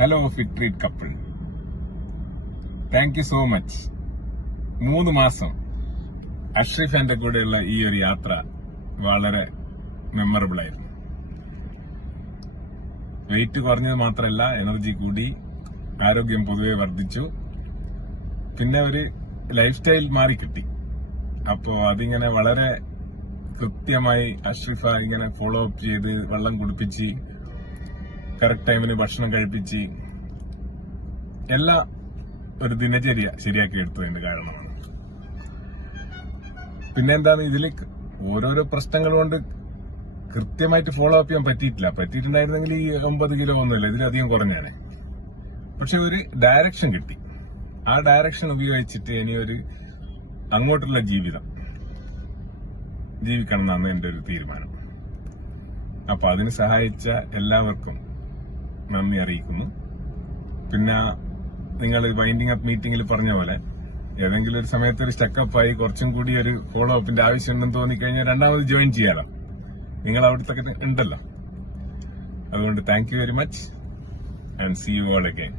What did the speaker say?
Hello fit treat couple, thank you so much. 3 മാസം അഷ്റഫിന്റെ കൂടെയുള്ള ഈ ഒരു യാത്ര വളരെ മെമ്മറബിൾ ആയിരുന്നു. വെയിറ്റ് കുറഞ്ഞത് മാത്രമല്ല, എനർജി കൂടി, ആരോഗ്യം പൊതുവെ വർദ്ധിച്ചു, പിന്നെ ഒരു ലൈഫ് സ്റ്റൈൽ മാറിക്കിട്ടി. അപ്പോ അതിങ്ങനെ വളരെ കൃത്യമായി അഷ്റഫ ഇങ്ങനെ ഫോളോ അപ്പ് ചെയ്ത് വെള്ളം കുടിപ്പിച്ച് കറക്റ്റ് ടൈമിന് ഭക്ഷണം കഴിപ്പിച്ച് എല്ലാ ഒരു ദിനചര്യ ശരിയാക്കി എടുത്തതിന്റെ കാരണം. പിന്നെ എന്താണ്, ഇതിൽ ഓരോരോ പ്രശ്നങ്ങൾ കൊണ്ട് കൃത്യമായിട്ട് ഫോളോ അപ്പ് ചെയ്യാൻ പറ്റിയിട്ടുണ്ടായിരുന്നെങ്കിൽ ഈ 9 കിലോ ഒന്നുമില്ല, ഇതിലധികം കുറഞ്ഞാണ്. പക്ഷെ ഒരു ഡയറക്ഷൻ കിട്ടി. ആ ഡയറക്ഷൻ ഉപയോഗിച്ചിട്ട് ഇനി ഒരു അങ്ങോട്ടുള്ള ജീവിതം ജീവിക്കണം എന്നാണ് എന്റെ ഒരു തീരുമാനം. അപ്പൊ അതിന് സഹായിച്ച എല്ലാവർക്കും നന്ദി അറിയിക്കുന്നു. പിന്നെ നിങ്ങൾ വൈൻഡിങ് അപ്പ് മീറ്റിംഗിൽ പറഞ്ഞ പോലെ ഏതെങ്കിലും ഒരു സമയത്ത് ഒരു സ്റ്റക്കപ്പായി കുറച്ചും കൂടി ഒരു ഫോളോ അപ്പിന്റെ ആവശ്യമുണ്ടെന്ന് തോന്നിക്കഴിഞ്ഞാൽ രണ്ടാമത് ജോയിൻ ചെയ്യാലോ. നിങ്ങൾ അവിടുത്തെ ഉണ്ടല്ലോ. അതുകൊണ്ട് thank you very much and see you all again.